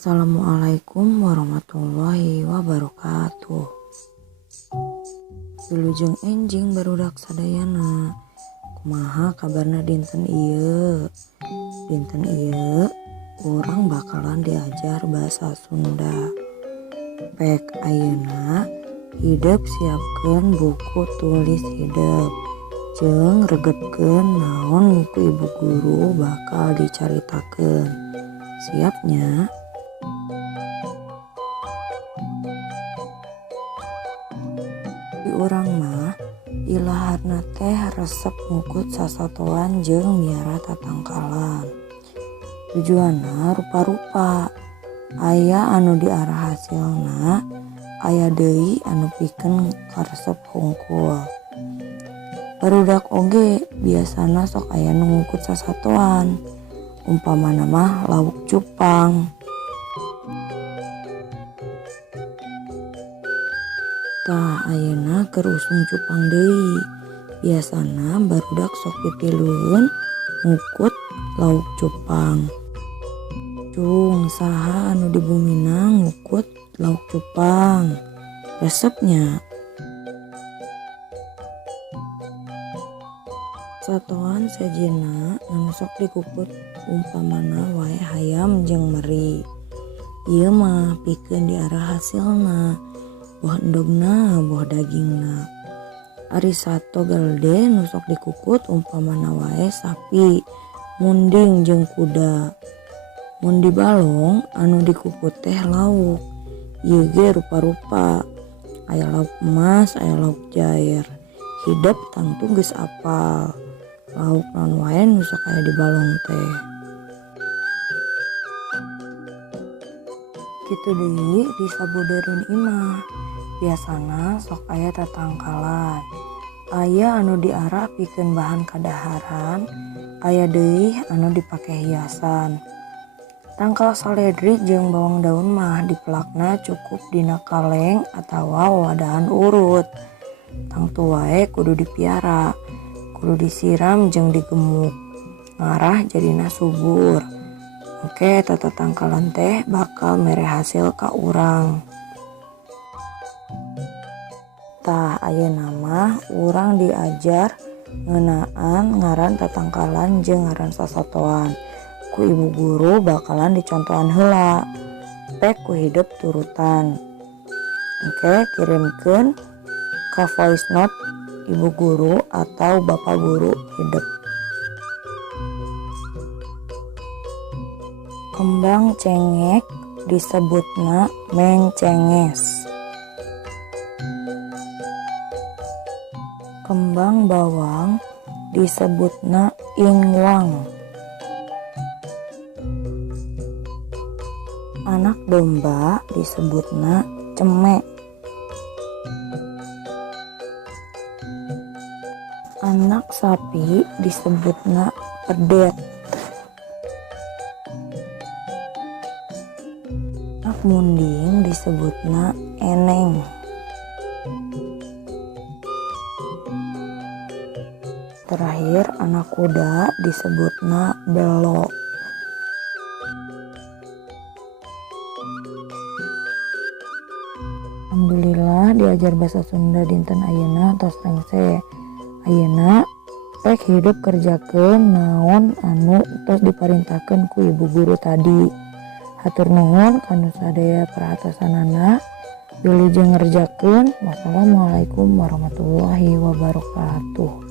Assalamualaikum warahmatullahi wabarakatuh. Wilujeng enjing barudak sadayana. Kumaha kabarna dinten ieu? Dinten ieu urang bakalan diajar bahasa Sunda. Pek ayeuna hideuk siapkeun buku tulis hideuk. Jeung regepkeun naon ku ibu guru bakal dicaritakeun. Siapnya? Di urang mah ilaharna teh resep ngukut sasatoan jeung miara tatangkalan. Tujuanna rupa-rupa. Aya anu diarah hasilna, aya deui anu pikeun karesep hungkul. Barudak oge biasana sok aya nu ngukut sasatoan. Umpamana mah lauk cupang. Tah ayeuna keur usung cupang deui. Biasana barudak sok pitilueun ngukut lauk cupang. Cung saha anu di bumina ngukut lauk cupang? Resepnya satoan sejena anu sok dikukut umpamana wae hayam jeung meri. Ieu mah pikeun diarah hasilna. Boh endogna, boh dagingna. Ari sato gelde nu sok dikukut umpamana wae sapi, munding jeung kuda. Mun di balong anu dikukut teh lauk. Ieu ge rupa-rupa. Aya lauk emas, aya lauk jair. Hidep tangtu geus apal. Lauk naon wae nu sok aya di balong teh. Kitu deui di sabudereun imah. Biasana sok aya tatangkalan. Aya anu diarah pikeun bahan kadaharan, aya deui anu dipake hiasan. Tangkal saledri jeung bawang daun mah dipelakna cukup dina kaleng atawa wadahan urut. Tangtu wae kudu dipiara, kudu disiram jeung digemuk. Ngarah jadina subur. Oke, tatangkalan teh bakal mere hasil ka urang. Tah ayeuna mah urang diajar ngeunaan ngaran tatangkalan jeung ngaran sasatoan. Ku ibu guru bakalan dicontohan heula. Pek ku hideuk turutan. Oke, kirimkeun ka voice note ibu guru atau bapak guru hideuk. Kembang cengek disebutna mencenges. Kembang bawang disebutna ingwang. Anak domba disebutna ceme. Anak sapi disebutna pedet. Anak munding disebutna eneng. Terakhir anak kuda disebutna belo. Alhamdulillah diajar bahasa Sunda dinten ayeuna tos tengse. Ayeuna pek hidup kerjakeun naon anu tos diparintahkeun ku ibu guru tadi. Hatur nuhun kanu sadaya perhatosanana. Wilujeng ngerjakeun. Wassalamualaikum warahmatullahi wabarakatuh.